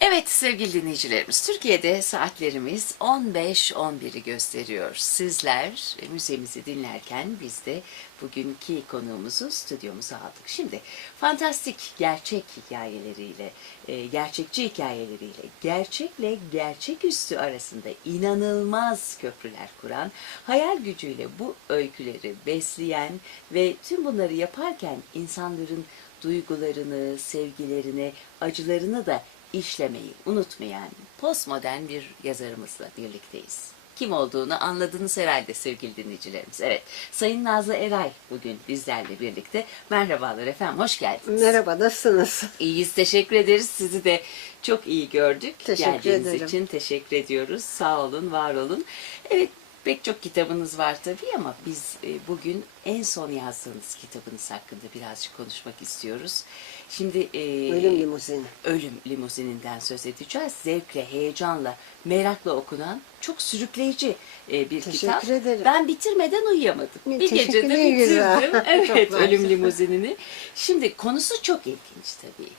Evet sevgili dinleyicilerimiz, Türkiye'de saatlerimiz 15-11'i gösteriyor. Sizler müziğimizi dinlerken biz de bugünkü konuğumuzu stüdyomuza aldık. Şimdi fantastik gerçek hikayeleriyle, e, gerçekçi hikayeleriyle, gerçekle gerçeküstü arasında inanılmaz köprüler kuran, hayal gücüyle bu öyküleri besleyen ve tüm bunları yaparken insanların duygularını, sevgilerini, acılarını da işlemeyi unutmayan postmodern bir yazarımızla birlikteyiz. Kim olduğunu anladınız herhalde sevgili dinleyicilerimiz. Evet, Sayın Nazlı Eray bugün bizlerle birlikte. Merhabalar efendim, hoş geldiniz. Merhaba, nasılsınız? İyiyiz, teşekkür ederiz. Sizi de çok iyi gördük. Teşekkür Geldiğiniz ederim. için teşekkür ediyoruz. Sağ olun, var olun. Evet, pek çok kitabınız var tabii ama biz e, bugün en son yazdığınız kitabınız hakkında birazcık konuşmak istiyoruz. Şimdi e, Ölüm limuzini. Ölüm limuzininden söz edeceğiz. Zevkle, heyecanla, merakla okunan çok sürükleyici e, bir Teşekkür kitap. ederim. Ben bitirmeden uyuyamadım. Bir teşekkür gecede bitirdim. Evet. Ölüm limuzinini. Şimdi konusu çok ilginç tabii.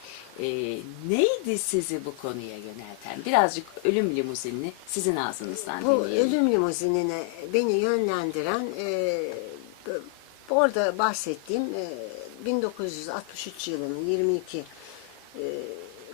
E, neydi sizi bu konuya yönelten? Birazcık ölüm limuzinini sizin ağzınızdan Bu dinleyelim. ölüm limuzinine beni yönlendiren e, orada bahsettiğim e, 1963 yılının 22 e,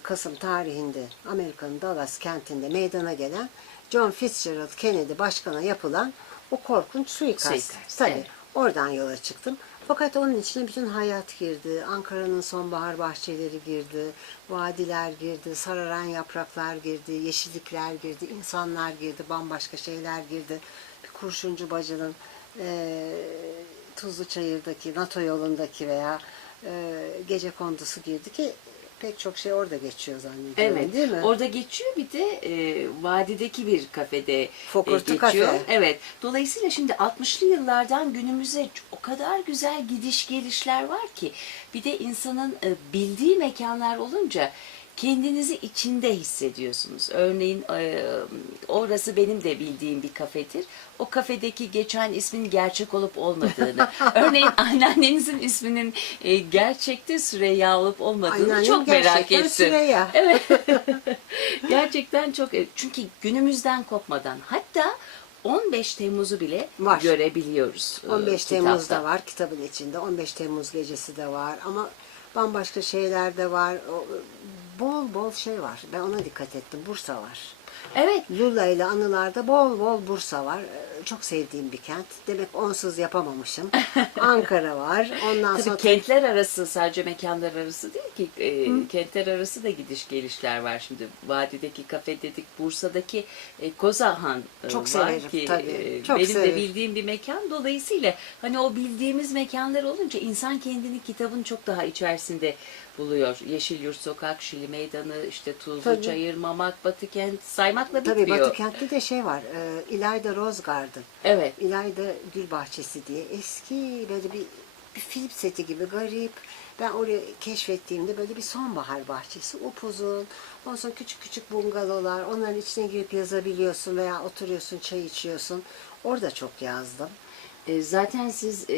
Kasım tarihinde Amerika'nın Dallas kentinde meydana gelen John Fitzgerald Kennedy başkana yapılan o korkunç suikast. Suikast, Tabii. evet. Oradan yola çıktım. Fakat onun içine bütün hayat girdi. Ankara'nın sonbahar bahçeleri girdi. Vadiler girdi. Sararan yapraklar girdi. Yeşillikler girdi. insanlar girdi. Bambaşka şeyler girdi. Bir kurşuncu bacının eee Tuzlu Çayır'daki, NATO yolundaki veya eee gece kondusu girdi ki pek çok şey orada geçiyor zannediyorum Evet. değil mi? Orada geçiyor bir de e, vadideki bir kafede e, Fokurtu geçiyor. kafe. Evet. Dolayısıyla şimdi 60'lı yıllardan günümüze o kadar güzel gidiş gelişler var ki bir de insanın e, bildiği mekanlar olunca kendinizi içinde hissediyorsunuz. Örneğin e, orası benim de bildiğim bir kafedir. O kafedeki geçen ismin gerçek olup olmadığını, örneğin anneannenizin isminin e, gerçekte Süreyya olup olmadığını Anneannem çok merak ettim. Süreyya. Evet. Gerçekten çok çünkü günümüzden kopmadan hatta 15 Temmuz'u bile Var. görebiliyoruz. e, 15 Temmuz'da kitapta. var kitabın içinde. 15 Temmuz gecesi de var ama bambaşka şeyler de var. Bol bol şey var. Ben ona dikkat ettim. Bursa var. Evet. Lula ile anılarda bol bol Bursa var. Ee, Çok sevdiğim bir kent. Demek onsuz yapamamışım. Ankara var. Ondan Tabii sonra kentler arası sadece mekanlar arası değil ki e, kentler arası da gidiş gelişler var şimdi vadideki kafe dedik Bursa'daki e, Kozahan e, Çok var severim, ki tabii. e, Çok benim de severim. bildiğim bir mekan dolayısıyla hani o bildiğimiz mekanlar olunca insan kendini kitabın çok daha içerisinde buluyor. Yeşilyurt Sokak, Şili Meydanı, işte Tuzlu Tabii. Çayır, Mamak, Batıkent saymakla tabii bitmiyor. Batı kentte de şey var. E, İlayda Rose Garden. Evet. İlayda Gül Bahçesi diye eski böyle bir, bir film seti gibi garip. Ben orayı keşfettiğimde böyle bir sonbahar bahçesi upuzun. Ondan sonra küçük küçük bungalovlar. Onların içine girip yazabiliyorsun veya oturuyorsun çay içiyorsun. Orada çok yazdım. E, Zaten siz e,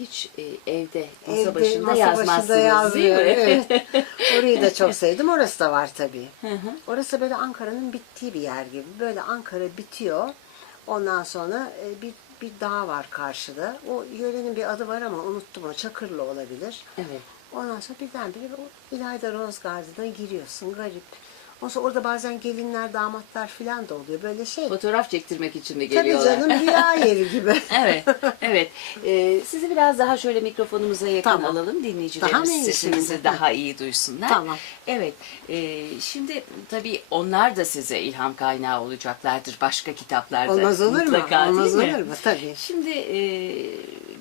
hiç e, evde masa Evde başında masa yazmazsınız başında değil mi? Evet. Orayı da çok sevdim. Orası da var tabii. Hı hı. Orası böyle Ankara'nın bittiği bir yer gibi. Böyle Ankara bitiyor. Ondan sonra e, bir bir dağ var karşıda. O yörenin bir adı var ama unuttum onu. Çakırlı olabilir. Evet. Ondan sonra birdenbire o İlayda Rose Garden'a giriyorsun. Garip. Sonra orada bazen gelinler, damatlar falan da oluyor. Böyle şey. Fotoğraf çektirmek için mi Tabii geliyorlar? canım rüya yeri gibi. evet, evet. Ee, sizi biraz daha şöyle mikrofonumuza yakın Tamam. alalım. Daha Dinleyicilerimiz iyi sesinizi daha iyi duysunlar. Tamam. Evet. e, şimdi tabii onlar da size ilham kaynağı olacaklardır başka kitaplarda. Olmaz olur mu? Mutlaka, Olmaz değil mi? olur mu? Tabii. Şimdi e,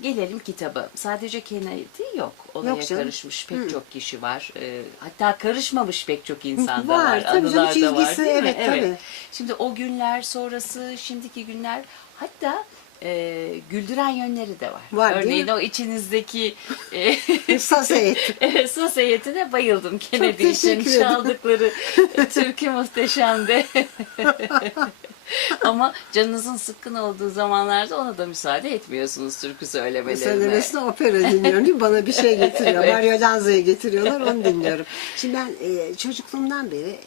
gelelim kitaba. Sadece Kennedy yok. Olaya Yok canım. karışmış pek çok kişi var. E, hatta karışmamış pek çok insan da Var, var. tabii canım, Anılar da var çizgisi, değil mi? evet, tabii. Şimdi o günler sonrası, şimdiki günler hatta e, güldüren yönleri de var. Var, değil Örneğin mi? o içinizdeki e, Saz heyeti. Evet, sos heyetine bayıldım. Kennedy için teşekkür ederim. çaldıkları türkü muhteşemdi. Ama canınızın sıkkın olduğu zamanlarda ona da müsaade etmiyorsunuz türkü söylemelerine. Söylemesine opera dinliyorum değil mi? Bana bir şey getiriyor. Evet. Mario Lanza'yı getiriyorlar onu dinliyorum. Şimdi ben e, çocukluğumdan beri e,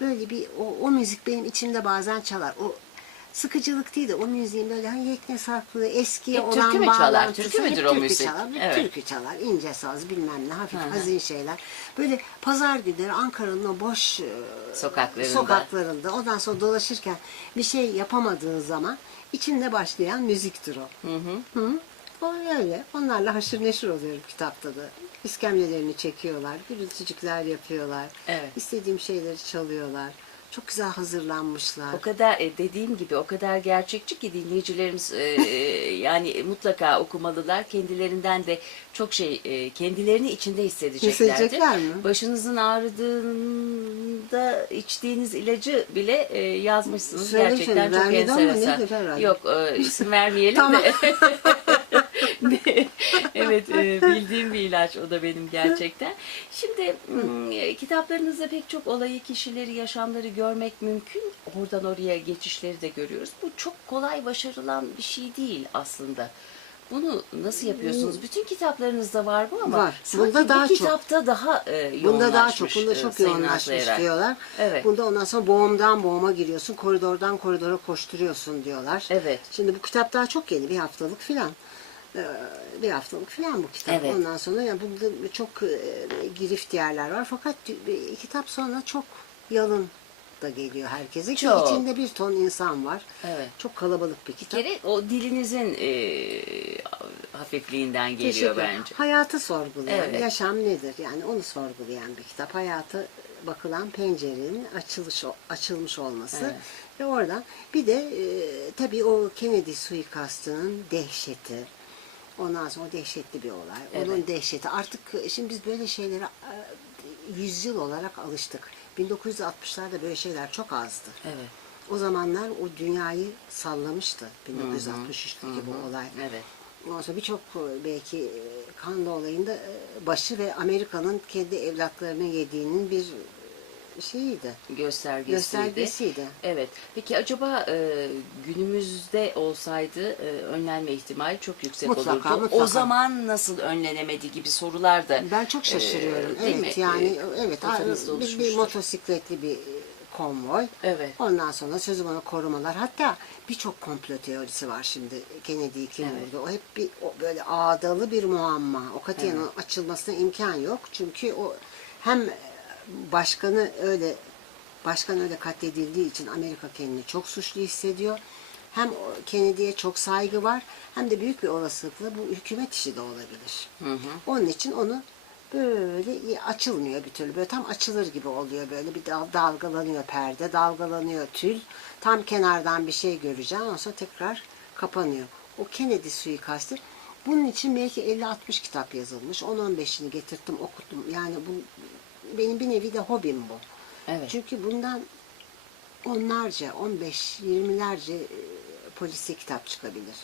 böyle bir o, o müzik benim içimde bazen çalar. O sıkıcılık değil de o müziğin böyle hani yekne saklı eskiye Hep olan türkü mü çalar? bağlantısı. Türkü müdür o müzik? Çalar, hep Evet. Türkü çalar, ince saz bilmem ne hafif Hı hı. hazin şeyler. Böyle pazar günleri Ankara'nın o boş e, Sokaklarında. sokaklarında ondan sonra dolaşırken bir şey yapamadığın zaman içinde başlayan müziktir o. Hı hı. Hı? O öyle. Onlarla haşır neşir oluyorum kitapta da. İskemlelerini çekiyorlar, gürültücükler yapıyorlar. Evet. İstediğim şeyleri çalıyorlar. Çok güzel hazırlanmışlar. O kadar e, dediğim gibi o kadar gerçekçi ki dinleyicilerimiz e, yani mutlaka okumalılar. Kendilerinden de çok şey e, kendilerini içinde hissedeceklerdir. Hissedecekler mi? Başınızın ağrıdığında içtiğiniz ilacı bile e, yazmışsınız. Söyle Gerçekten şimdi, çok vermedi ama enteresan. nedir herhalde? Yok e, isim vermeyelim Tamam. evet e, bildiğim bir ilaç o da benim gerçekten. Şimdi e, kitaplarınızda pek çok olayı, kişileri, yaşamları görmek mümkün. Oradan oraya geçişleri de görüyoruz. Bu çok kolay başarılan bir şey değil aslında. Bunu nasıl yapıyorsunuz? Bütün kitaplarınızda var bu ama Var. sanki Bunda bu daha çok. kitapta daha e, Bunda daha çok, yoğunlaşmış, bunda e, çok Sayın yoğunlaşmış diyorlar. Evet. Bunda ondan sonra boğumdan boğuma giriyorsun, koridordan koridora koşturuyorsun diyorlar. Evet. Şimdi bu kitap daha çok yeni, bir haftalık filan. Ee, bir haftalık filan bu kitap. Evet. Ondan sonra yani bunda çok e, girift yerler var. Fakat e, kitap sonra çok yalın da geliyor herkese. Ki Çok. içinde bir ton insan var. Evet. Çok kalabalık bir Bir kitap. kere o dilinizin e, hafifliğinden geliyor Teşekkür. bence. Hayatı sorgulayan, Evet. yaşam nedir? Yani onu sorgulayan bir kitap. Hayata bakılan pencerenin açılış açılmış olması Evet. ve oradan bir de e, tabii o Kennedy suikastının dehşeti. Ondan sonra o dehşetli bir olay. Onun Evet. dehşeti. Artık e, şimdi biz böyle şeylere e, yüzyıl olarak alıştık. 1960'larda böyle şeyler çok azdı. Evet. O zamanlar o dünyayı sallamıştı 1963'teki bu olay. Evet. Ondan sonra birçok e, belki kanlı olayında başı ve Amerika'nın kendi evlatlarını yediğinin bir şeyiydi. Göstergesiydi. Göstergesiydi. Evet. Peki acaba e, günümüzde olsaydı e, önlenme ihtimali çok yüksek Mutlaka, olurdu. mutlaka. O zaman nasıl önlenemedi gibi sorular da Ben çok şaşırıyorum. e, değil evet mi? yani E, evet bir, bir motosikletli bir e, konvoy. Evet. Ondan sonra sözüm ona korumalar. Hatta birçok komplo teorisi var şimdi Kennedy'yi kim Evet. vurdu. O hep bir o böyle ağdalı bir muamma. O katiyen onun açılmasına imkan yok. Çünkü o hem başkanı öyle başkan öyle katledildiği için Amerika kendini çok suçlu hissediyor. Hem Kennedy'ye çok saygı var hem de büyük bir olasılıkla bu hükümet işi de olabilir. Hı hı. Onun için onu böyle açılmıyor bir türlü. Böyle tam açılır gibi oluyor böyle bir dal- dalgalanıyor perde, dalgalanıyor tül. Tam kenardan bir şey göreceğim ondan sonra tekrar kapanıyor. O Kennedy suikasti bunun için belki 50-60 kitap yazılmış. 10-15'ini getirttim okudum. Yani bu benim bir nevi de hobim bu. Evet. Çünkü bundan onlarca, 15, 20'lerce e, polisi kitap çıkabilir.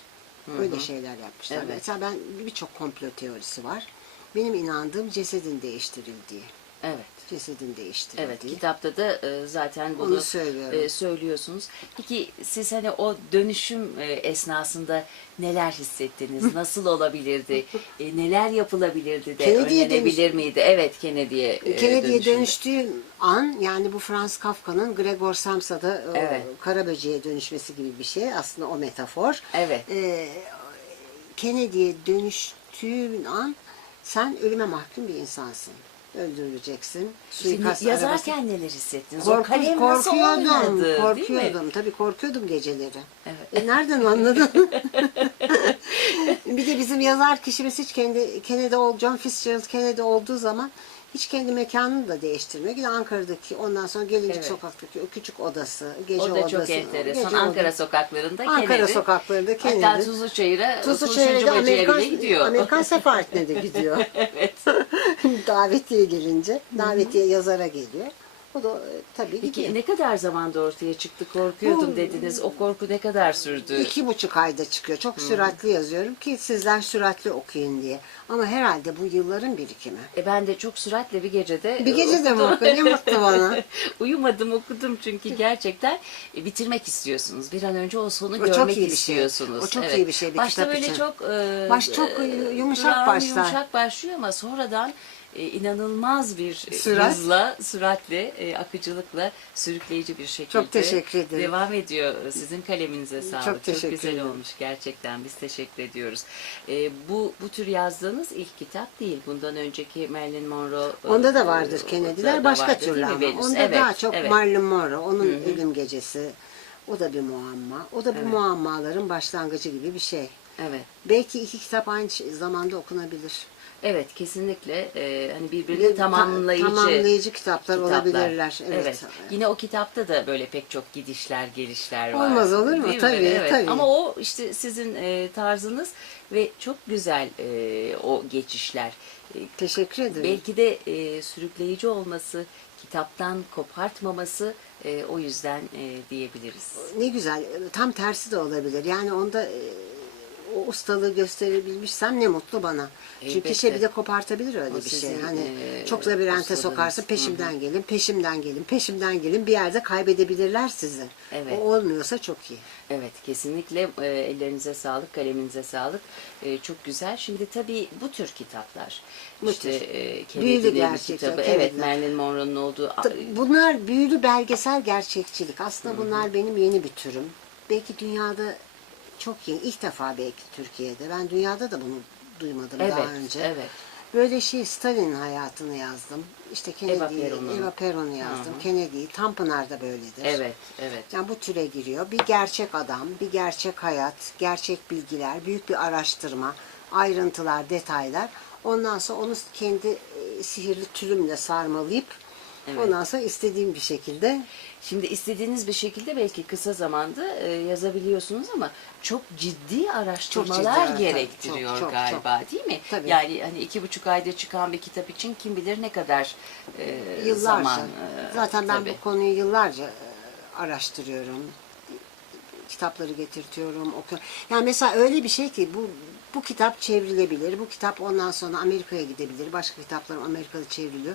Öyle şeyler yapmışlar. Evet. Mesela ben birçok komplo teorisi var. Benim inandığım cesedin değiştirildiği. Evet. Cesedin değiştirildiği. Evet, kitapta da e, zaten bunu Onu söylüyorum. e, söylüyorsunuz. Peki siz hani o dönüşüm e, esnasında neler hissettiniz? Nasıl olabilirdi? E, neler yapılabilirdi de Kennedy'ye önlenebilir miydi? Evet, Kennedy'ye e, Kennedy'ye dönüşümde. dönüştüğü an yani bu Franz Kafka'nın Gregor Samsa'da e, Evet. kara böceğe dönüşmesi gibi bir şey. Aslında o metafor. Evet. Ee, Kennedy'ye dönüştüğün an sen ölüme mahkum bir insansın. Öldürüleceksin. Suikast yazarken arabası- neler hissettiniz? o Korku- kalem nasıl korkuyordum, oynadı, değil mi? korkuyordum. Tabii korkuyordum geceleri. Evet. E nereden anladın? bir de bizim yazar kişimiz hiç kendi Kennedy John Fitzgerald Kennedy olduğu zaman hiç kendi mekanını da değiştirmiyor. Yine Ankara'daki ondan sonra Gelincik Evet. sokaktaki o küçük odası, gece O da odası. çok enteresan. gece Ankara odası. sokaklarında Ankara Kennedy. sokaklarında Hatta Kennedy. Tuzluçayır'a Tuzlu Turşucu Çevre'de Bacı'ya Amerikan, bile gidiyor. Amerikan sefaretine de gidiyor. evet. Davetiye gelince, davetiye yazara geliyor. O da e, tabii Peki gidiyor. ne kadar zamanda ortaya çıktı? Korkuyordum Bu- dediniz. O korku ne kadar sürdü? İki buçuk ayda çıkıyor. Çok süratli yazıyorum ki sizler süratli okuyun diye. Ama herhalde bu yılların birikimi. E ben de çok süratle bir gecede Bir gece de mi okudum. okudun? Ne mutlu bana. Uyumadım okudum çünkü gerçekten e, bitirmek istiyorsunuz. Bir an önce o sonu O görmek iyi bir şey. istiyorsunuz. O çok iyi bir şey bir Başta kitap böyle için. çok e, Baş çok, e, yumuşak durağan, başlar. Yumuşak başlıyor ama sonradan e, inanılmaz bir Sürat. hızla, süratle, e, akıcılıkla sürükleyici bir şekilde teşekkür ederim. devam ediyor. Sizin kaleminize sağlık. teşekkür güzel ederim. olmuş gerçekten. Biz teşekkür ediyoruz. E, bu bu tür yazdığınız ilk kitap değil. Bundan önceki Marilyn Monroe e, Onda da vardır da Kennedy'ler başka vardı, türlü ama. Onda Evet, daha çok evet. Marilyn Monroe, onun ölüm gecesi. O da bir muamma. O da bu Evet. muammaların başlangıcı gibi bir şey. Evet. Belki iki kitap aynı şey- zamanda okunabilir. Evet kesinlikle e, hani Bir birbirini ta- tamamlayıcı tamamlayıcı kitaplar, kitaplar. olabilirler. Evet. Yine o kitapta da böyle pek çok gidişler, gelişler var. Olmaz olur mu? Değil mi? Tabii, Evet. tabii. Ama o işte sizin e, tarzınız ve çok güzel e, o geçişler. E, Teşekkür ederim. belki de e, sürükleyici olması, kitaptan kopartmaması e, o yüzden e, diyebiliriz. Ne güzel. Tam tersi de olabilir. Yani onda e, o ustalığı gösterebilmişsem ne mutlu bana. Çünkü Elbette. şey bir de kopartabilir öyle O bir şey. sizin, Hani e, çok labirente sokarsın, peşimden gelin, peşimden gelin, peşimden gelin. Bir yerde kaybedebilirler sizi. Evet. O olmuyorsa çok iyi. Evet kesinlikle e, ellerinize sağlık, kaleminize sağlık. E, çok güzel. Şimdi tabii bu tür kitaplar. İşte Müthiş. e, Büyülü gerçekten, kitabı. Evet. Marilyn Monroe'nun olduğu. Bunlar büyülü belgesel gerçekçilik. Aslında bunlar benim yeni bir türüm. Belki dünyada çok yeni. ilk defa belki Türkiye'de. Ben dünyada da bunu duymadım Evet, daha önce. evet. Böyle şey Stalin'in hayatını yazdım. İşte Kennedy'yi. Eva Perron'u yazdım. Kennedy'yi. Tanpınar'da böyledir. Evet, evet. Yani bu türe giriyor. Bir gerçek adam, bir gerçek hayat, gerçek bilgiler, büyük bir araştırma, ayrıntılar, detaylar. Ondan sonra onu kendi e, sihirli türümle sarmalayıp Evet. ondan sonra istediğim bir şekilde Şimdi istediğiniz bir şekilde belki kısa zamanda e, yazabiliyorsunuz ama çok ciddi araştırmalar evet, gerektiriyor çok, çok, galiba değil mi? Tabii. Yani hani iki buçuk ayda çıkan bir kitap için kim bilir ne kadar e, yıllarca. zaman. e, Zaten ben tabii. bu konuyu yıllarca e, araştırıyorum. Kitapları getirtiyorum, okuyorum. Yani mesela öyle bir şey ki bu bu kitap çevrilebilir. Bu kitap ondan sonra Amerika'ya gidebilir. Başka kitaplarım Amerika'da çevriliyor.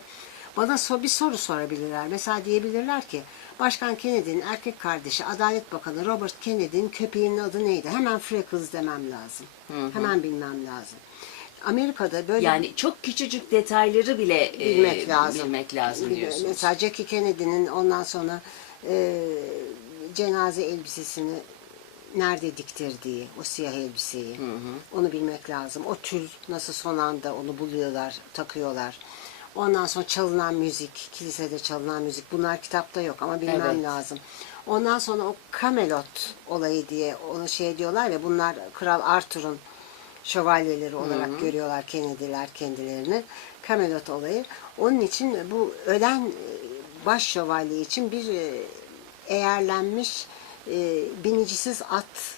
Bana so- bir soru sorabilirler. Mesela diyebilirler ki Başkan Kennedy'nin erkek kardeşi Adalet Bakanı Robert Kennedy'nin köpeğinin adı neydi? Hemen Freckles demem lazım. Hemen bilmem lazım. Amerika'da böyle Yani çok küçücük detayları bile e, bilmek lazım. bilmek lazım diyorsunuz. Mesela Jackie Kennedy'nin ondan sonra e, cenaze elbisesini nerede diktirdiği, o siyah elbiseyi. Onu bilmek lazım. O tül nasıl son anda onu buluyorlar, takıyorlar. Ondan sonra çalınan müzik, kilisede çalınan müzik. Bunlar kitapta yok ama bilmem Evet. lazım. Ondan sonra o Camelot olayı diye onu şey diyorlar ya bunlar Kral Arthur'un şövalyeleri olarak görüyorlar Kennedy'ler kendilerini. Camelot olayı. Onun için bu ölen e, baş şövalye için bir e, eğerlenmiş e, binicisiz at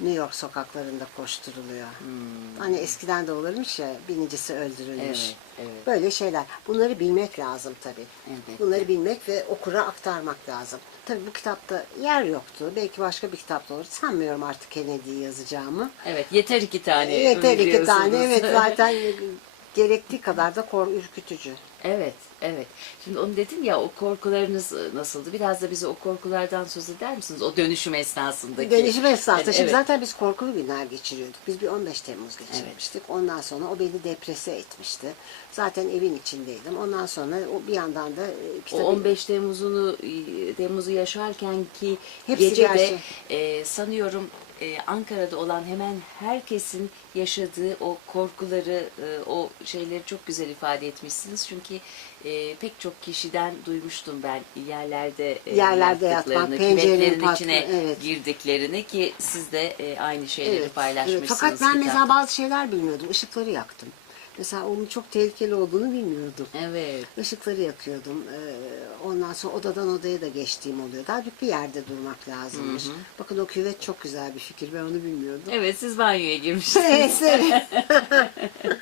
New York sokaklarında koşturuluyor. Hani eskiden de olurmuş ya binicisi öldürülmüş. Evet, evet. Böyle şeyler. Bunları bilmek lazım tabii. Elbette. Bunları bilmek ve okura aktarmak lazım. Tabii bu kitapta yer yoktu. Belki başka bir kitapta olur. Sanmıyorum artık Kennedy'yi yazacağımı. Evet yeter iki tane. Yeter iki tane. Evet zaten gerektiği kadar da kor ürkütücü. Evet, evet. Şimdi onu dedin ya o korkularınız e, nasıldı? Biraz da bize o korkulardan söz eder misiniz? O dönüşüm esnasındaki. Dönüşüm esnasında. Yani Şimdi evet. zaten biz korkulu günler geçiriyorduk. Biz bir 15 Temmuz geçirmiştik. Ondan sonra o beni deprese etmişti. Zaten evin içindeydim. Ondan sonra o bir yandan da e, O kitabı... 15 Temmuz'unu e, Temmuz'u yaşarken ki Hepsi gece de e, sanıyorum e, Ankara'da olan hemen herkesin yaşadığı o korkuları, e, o şeyleri çok güzel ifade etmişsiniz. Çünkü e, pek çok kişiden duymuştum ben yerlerde e, Yerlerde yatmak, pencerenin patlı- içine evet. girdiklerini ki siz de e, aynı şeyleri paylaşmışsınız. Fakat ben mesela kitapta. bazı şeyler bilmiyordum. Işıkları yaktım. Mesela onun çok tehlikeli olduğunu bilmiyordum. Evet. Işıkları yakıyordum. Ee, Ondan sonra odadan odaya da geçtiğim oluyor. Daha bir yerde durmak lazımmış. Bakın o küvet çok güzel bir fikir. Ben onu bilmiyordum. Evet siz banyoya girmişsiniz. evet, evet.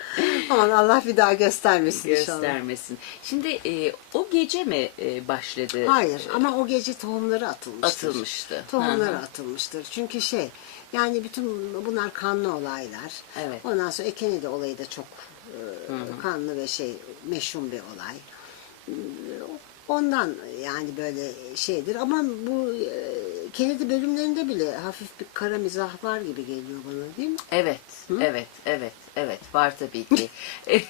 Aman Allah bir daha göstermesin inşallah. göstermesin. Şimdi e, o gece mi e, başladı? Hayır ama o gece tohumları atılmıştır. Atılmıştı. Tohumları Hı hı. atılmıştır. Çünkü şey yani bütün bunlar kanlı olaylar. Evet. Ondan sonra Kennedy olayı da çok e, kanlı ve şey meşhum bir olay. Ondan yani böyle şeydir ama bu e, Kennedy bölümlerinde bile hafif bir kara mizah var gibi geliyor bana değil mi? Evet, evet, evet, evet. Var tabii ki.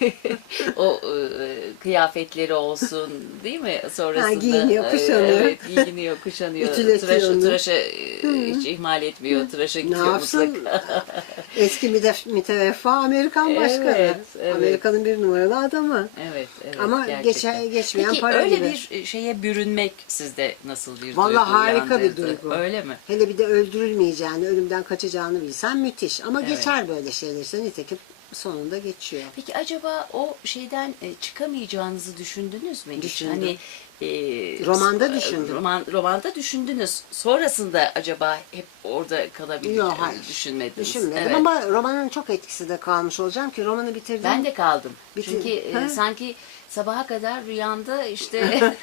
o e, kıyafetleri olsun değil mi? Sonrasında. Ha, giyiniyor, e, kuşanıyor. Evet, giyiniyor, kuşanıyor. Onu. tıraşı e, hiç ihmal etmiyor. Tıraşa Ne gidiyor yapsın? mutlaka. Eski müteveffa Amerikan başkanı. Evet, evet. Amerika'nın bir numaralı adamı. Evet, evet. Ama gerçekten. geçe- geçmeyen Peki, para öyle gibi. bir şeye bürünmek sizde nasıl bir duygu Vallahi harika bir duygu. Öyle mi? Hele bir de öldürülmeyeceğini, ölümden kaçacağını bilsen müthiş. Ama Evet. geçer böyle şeyler. nitekim sonunda geçiyor. Peki acaba o şeyden e, çıkamayacağınızı düşündünüz mü? hiç? Düşündüm. Hani e, Romanda s- düşündüm. Roman, romanda düşündünüz. Sonrasında acaba hep orada kalabilir Yok hayır. düşünmediniz. Düşünmedim Evet. ama romanın çok etkisi de kalmış olacağım ki romanı bitirdim. Ben de kaldım. Bitir- Çünkü e, Ha? sanki sabaha kadar rüyamda işte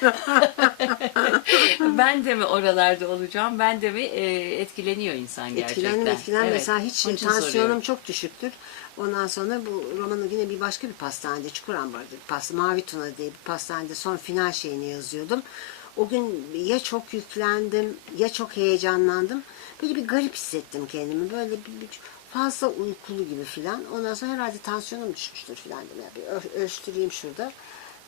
ben de mi oralarda olacağım? Ben de mi e, etkileniyor insan gerçekten. Etkilendim etkilendim. Evet. Mesela hiç Onun tansiyonum soruyorum. çok düşüktür. Ondan sonra bu romanı yine bir başka bir pastanede, Çukurambar'da pasta, Mavi Tuna diye bir pastanede son final şeyini yazıyordum. O gün ya çok yüklendim, ya çok heyecanlandım. Böyle bir garip hissettim kendimi. Böyle bir, bir fazla uykulu gibi filan. Ondan sonra herhalde tansiyonum düşmüştür filan dedim. Bir ölçtüreyim şurada.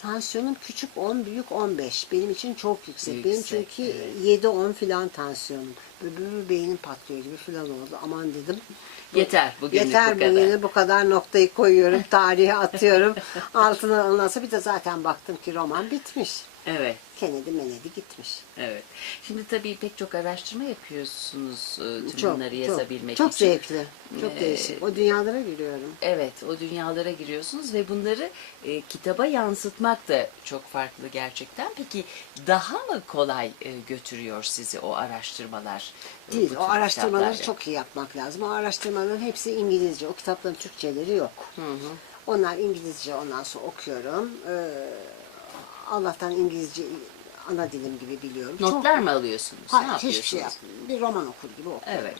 Tansiyonum küçük 10, büyük 15. Benim için çok yüksek. Benim Yüksek, çünkü evet. 7-10 filan tansiyonum. Böyle beynim patlıyor gibi filan oldu. Aman dedim. Yeter bugünlük Yeter bu kadar. bu kadar noktayı koyuyorum. Tarihe atıyorum. Altına ondan sonra bir de zaten baktım ki roman bitmiş. Evet. Kennedy Menedy gitmiş. Evet. Şimdi tabii pek çok araştırma yapıyorsunuz e, tüm Çok, bunları çok, yazabilmek çok için. zevkli. Çok Ee, değişik. O dünyalara giriyorum. Evet, o dünyalara giriyorsunuz ve bunları e, kitaba yansıtmak da çok farklı gerçekten. Peki daha mı kolay e, götürüyor sizi o araştırmalar? e, Değil. O araştırmaları kitaplarda? çok iyi yapmak lazım. O araştırmaların hepsi İngilizce. O kitapların Türkçeleri yok. Onlar İngilizce ondan sonra okuyorum. Ee, Allah'tan İngilizce ana dilim gibi biliyorum. Çok- Notlar mı alıyorsunuz? Hayır, ne hiçbir şey yapmıyorum. Bir roman okur gibi okuyorum. Evet.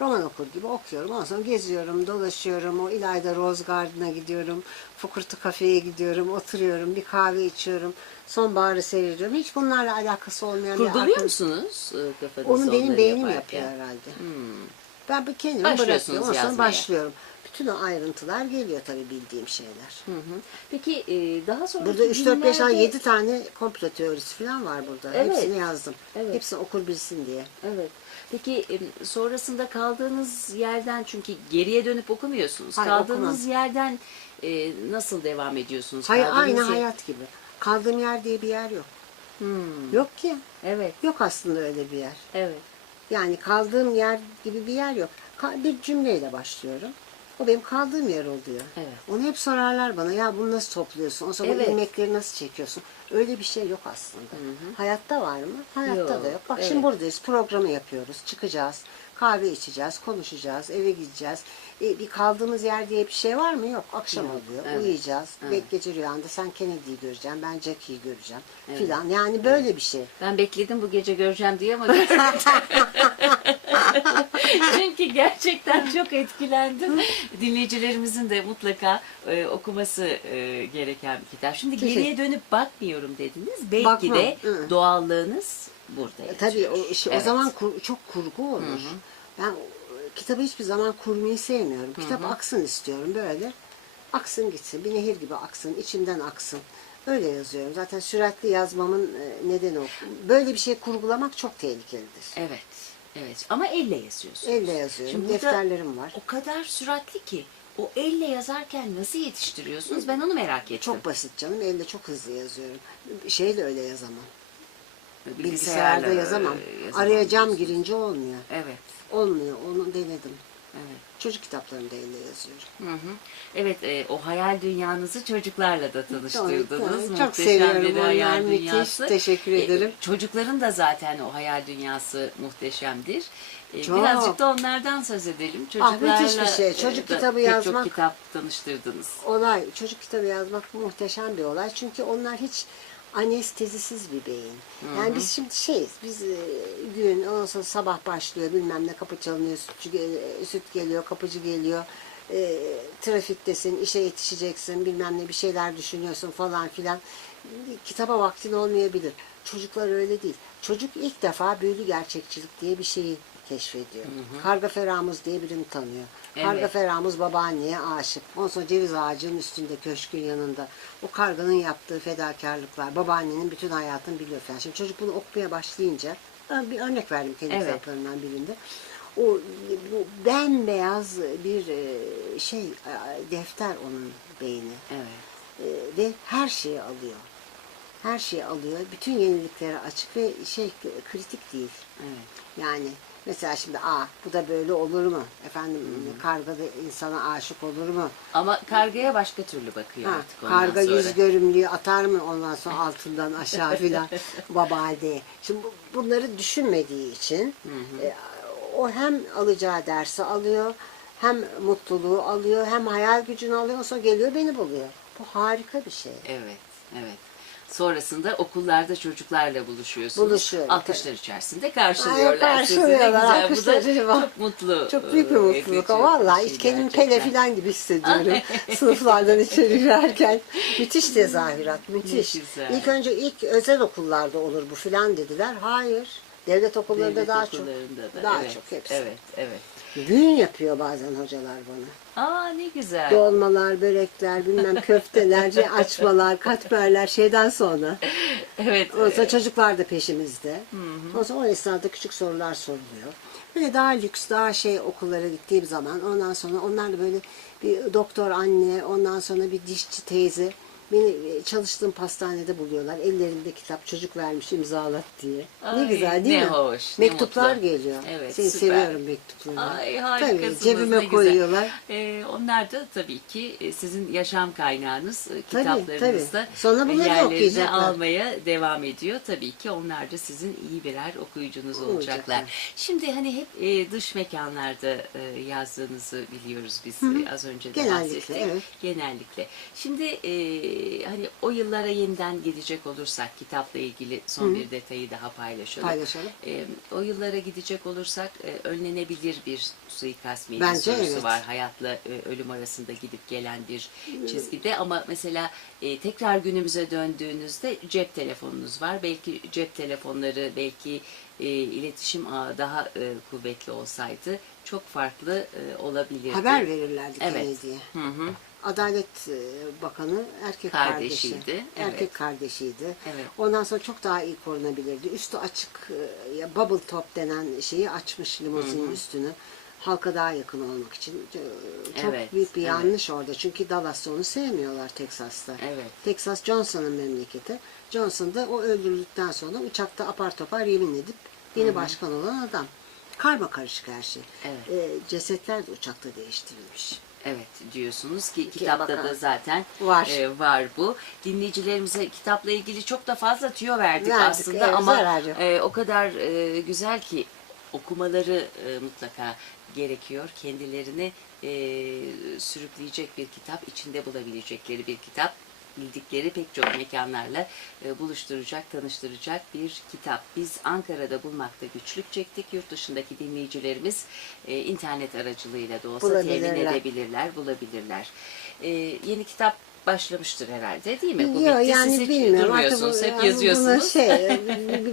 Roman okur gibi okuyorum. Ondan sonra geziyorum, dolaşıyorum. O İlayda Rose Garden'a gidiyorum. Fukırtı kafeye gidiyorum, oturuyorum, bir kahve içiyorum. Sonbaharı seyrediyorum. Hiç bunlarla alakası olmayan bir Kurguluyor arkadaş- musunuz e, kafanızda Onu benim beynim yaparken? yapıyor herhalde. Hmm. Ben bir kendimi Başlıyorsunuz bırakıyorum. Ondan sonra yazmaya. başlıyorum. Bütün o ayrıntılar geliyor tabii bildiğim şeyler. Hı hı. Peki e, daha sonra Burada 3 4 5 6 7 tane komplo teorisi falan var burada. Evet. Hepsini yazdım. Evet. Hepsini okur bilsin diye. Evet. Peki e, sonrasında kaldığınız yerden çünkü geriye dönüp okumuyorsunuz. Hayır, kaldığınız okumam. yerden e, nasıl devam ediyorsunuz? Hayır Kaldığınız aynı yer- hayat gibi. Kaldığım yer diye bir yer yok. Hmm. Yok ki. Evet, Yok aslında öyle bir yer. evet. Yani kaldığım yer gibi bir yer yok. Bir cümleyle başlıyorum. O benim kaldığım yer oluyor. Evet. Onu hep sorarlar bana. Ya bunu nasıl topluyorsun? O zaman Evet. ilmekleri nasıl çekiyorsun? Öyle bir şey yok aslında. Hayatta var mı? Hayatta Yok, da yok. Bak evet. şimdi buradayız. Programı yapıyoruz. Çıkacağız. Kahve içeceğiz. Konuşacağız. Eve gideceğiz. E, bir kaldığımız yer diye bir şey var mı? Yok. Akşam Yok, oluyor. evet, Uyuyacağız. evet. Bek gece rüyanda sen Kennedy'yi göreceksin. Ben Jackie'yi göreceğim. Evet. Filan. Yani böyle bir şey. Ben bekledim bu gece göreceğim diye ama Çünkü gerçekten çok etkilendim. Dinleyicilerimizin de mutlaka e, okuması e, gereken bir kitap. Şimdi geriye dönüp bakmıyorum dediniz. Belki Bakmam, de doğallığınız burada E, yatıyor. Tabii o, işte, Evet. o zaman kur- çok kurgu olur. Ben e, kitabı hiçbir zaman kurmayı sevmiyorum. Kitap aksın istiyorum böyle. Aksın gitsin. Bir nehir gibi aksın. içimden aksın. Öyle yazıyorum. Zaten süratli yazmamın e, nedeni o. Böyle bir şey kurgulamak çok tehlikelidir. Evet. Evet. Ama elle yazıyorsunuz. Elle yazıyorum. Şimdi Defterlerim var. O kadar süratli ki o elle yazarken nasıl yetiştiriyorsunuz? Ben onu merak ettim. Çok basit canım. Elle çok hızlı yazıyorum. Şeyle öyle yazamam. Bilgisayarda yazamam. e, yazamam Araya cam girince olmuyor. Evet. Olmuyor. Onu denedim. Evet. Çocuk kitaplarında elle yazıyorum. Hı hı. Evet, e, o hayal dünyanızı çocuklarla da tanıştırdınız. Çok Muhteşem seviyorum bir hayal müthiş. dünyası. Teşekkür E, ederim. çocukların da zaten o hayal dünyası muhteşemdir. E, Çok. Birazcık da onlardan söz edelim. Ah, Çocuklarla müthiş bir şey. Çocuk da kitabı yazmak- çok kitap tanıştırdınız. olay, çocuk kitabı yazmak muhteşem bir olay. Çünkü onlar hiç anestezisiz bir beyin. Yani biz şimdi şeyiz, biz e, gün, ondan sonra sabah başlıyor, bilmem ne kapı çalınıyor, sütçü, gel- süt geliyor, kapıcı geliyor, e, trafiktesin, işe yetişeceksin, bilmem ne bir şeyler düşünüyorsun falan filan. kitaba vaktin olmayabilir. Çocuklar öyle değil. Çocuk ilk defa büyülü gerçekçilik diye bir şeyi keşfediyor. Karga Feramuz diye birini tanıyor. Karga Evet. Feramuz babaanneye aşık. Ondan sonra ceviz ağacının üstünde köşkün yanında. O karganın yaptığı fedakarlıklar, babaannenin bütün hayatını biliyor falan. Şimdi çocuk bunu okumaya başlayınca, bir örnek verdim kendi Evet. kitaplarından birinde. O bu bembeyaz bir e, şey e, defter onun beyni. Evet. E, ve her şeyi alıyor. Her şeyi alıyor. Bütün yeniliklere açık ve şey kritik değil. Evet. Yani mesela şimdi aa bu da böyle olur mu? Efendim karga da insana aşık olur mu? Ama kargaya başka türlü bakıyor Ha, artık ondan karga sonra. yüz görümlüğü atar mı ondan sonra altından aşağı filan babalde. Şimdi bu- bunları düşünmediği için e, o hem alacağı dersi alıyor hem mutluluğu alıyor hem hayal gücünü alıyor sonra geliyor beni buluyor. Bu harika bir şey. Evet, evet. Sonrasında okullarda çocuklarla buluşuyorsunuz. Buluşuyorum, Alkışlar içerisinde karşılıyorlar Ay, sizi. Ne karşılıyorlar, güzel. Bu da çok mutlu. Çok büyük bir e, mutluluk. vallahi bir şey kendimi pele gerçekten. filan gibi hissediyorum. Sınıflardan içeri girerken. Müthiş tezahürat, müthiş. Ne güzel. İlk önce ilk özel okullarda olur bu filan dediler. Hayır. Devlet okullarında Devlet daha çok. okullarında da. Daha evet, çok hepsi. Evet, evet. Düğün yapıyor bazen hocalar bana. Aa ne güzel. Dolmalar, börekler, bilmem köfteler, açmalar, katmerler şeyden sonra. Evet. Ondan sonra çocuklar da peşimizde. Ondan sonra o esnada küçük sorular soruluyor. Böyle daha lüks, daha şey okullara gittiğim zaman ondan sonra onlar da böyle bir doktor anne, ondan sonra bir dişçi teyze beni e, çalıştığım pastanede buluyorlar. Ellerinde kitap çocuk vermiş imzalat diye. ne Ay, güzel değil ne mi? hoş, ne Mektuplar mutlu. geliyor. Evet, Seni süper. seviyorum mektuplarını. Ay Tabii harikasınız. cebime ne güzel. koyuyorlar. Ee, onlar da tabii ki e, sizin yaşam kaynağınız, e, Tabii, kitaplarınızda tabii. Sonra yerlerini almaya devam ediyor. Tabii ki onlar da sizin iyi birer okuyucunuz olacaklar. Olacaklar. Şimdi hani hep e, dış mekanlarda e, yazdığınızı biliyoruz biz e, az önce de Genellikle, bahsettik. evet. Genellikle. Şimdi e, hani o yıllara yeniden gidecek olursak kitapla ilgili son bir detayı daha paylaşalım. Paylaşalım. E, o yıllara gidecek olursak e, önlenebilir bir suikast mıydı Bence sorusu evet. var. Hayatla e, ölüm arasında gidip gelen bir çizgide ama mesela e, tekrar günümüze döndüğünüzde cep telefonunuz var. Belki cep telefonları belki e, iletişim ağı daha e, kuvvetli olsaydı çok farklı e, olabilirdi. Haber verirlerdi Evet. Hı hı. Adalet e, Bakanı erkek Kardeşiydi, kardeşi. evet. Erkek kardeşiydi. Evet. Ondan sonra çok daha iyi korunabilirdi. Üstü açık, e, ya bubble top denen şeyi açmış limuzinin üstünü. Halka daha yakın olmak için. E, Çok Evet, büyük bir evet. yanlış orada. Çünkü Dallas'ta onu sevmiyorlar Teksas'ta. Evet. Texas Johnson'ın memleketi. Johnson da o öldürüldükten sonra uçakta apar topar yemin edip yeni başkan olan adam. Karma karışık her şey. Evet. E, cesetler de uçakta değiştirilmiş. Evet diyorsunuz ki kitapta da zaten Var. e, var bu. Dinleyicilerimize kitapla ilgili çok da fazla tüyo verdik, Verdik, aslında evet, ama e, o kadar e, güzel ki okumaları e, mutlaka gerekiyor. Kendilerini e, sürükleyecek bir kitap, içinde bulabilecekleri bir kitap bildikleri pek çok mekanlarla e, buluşturacak, tanıştıracak bir kitap. Biz Ankara'da bulmakta güçlük çektik. Yurt dışındaki dinleyicilerimiz e, internet aracılığıyla da olsa temin edebilirler, bulabilirler. E, yeni kitap başlamıştır herhalde değil mi? Bu Yok bitti. yani Siz bilmiyorum. Durmuyorsunuz, hep yazıyorsunuz. Şey,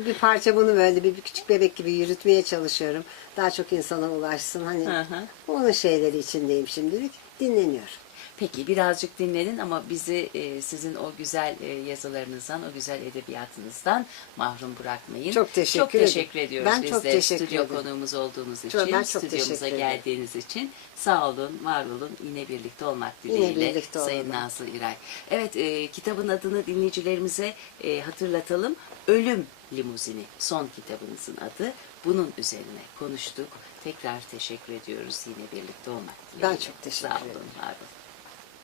bir, parça bunu böyle bir, bir küçük bebek gibi yürütmeye çalışıyorum. Daha çok insana ulaşsın. Hani hı. onun şeyleri içindeyim şimdilik. Dinleniyor. Peki birazcık dinlenin ama bizi e, sizin o güzel e, yazılarınızdan, o güzel edebiyatınızdan mahrum bırakmayın. Çok teşekkür Çok ederim. teşekkür ediyoruz Ben biz çok de teşekkür stüdyo ederim. konuğumuz olduğunuz Çok- için, ben çok stüdyomuza teşekkür ederim. geldiğiniz için. Sağ olun, var olun. Yine birlikte olmak Yine dileğiyle birlikte Sayın olalım. Nazlı İray. Evet, e, kitabın adını dinleyicilerimize e, hatırlatalım. Ölüm Limuzini son kitabınızın adı. Bunun üzerine konuştuk. Tekrar teşekkür ediyoruz yine birlikte olmak dileğiyle. çok teşekkür Sağ olun, ederim. var olun.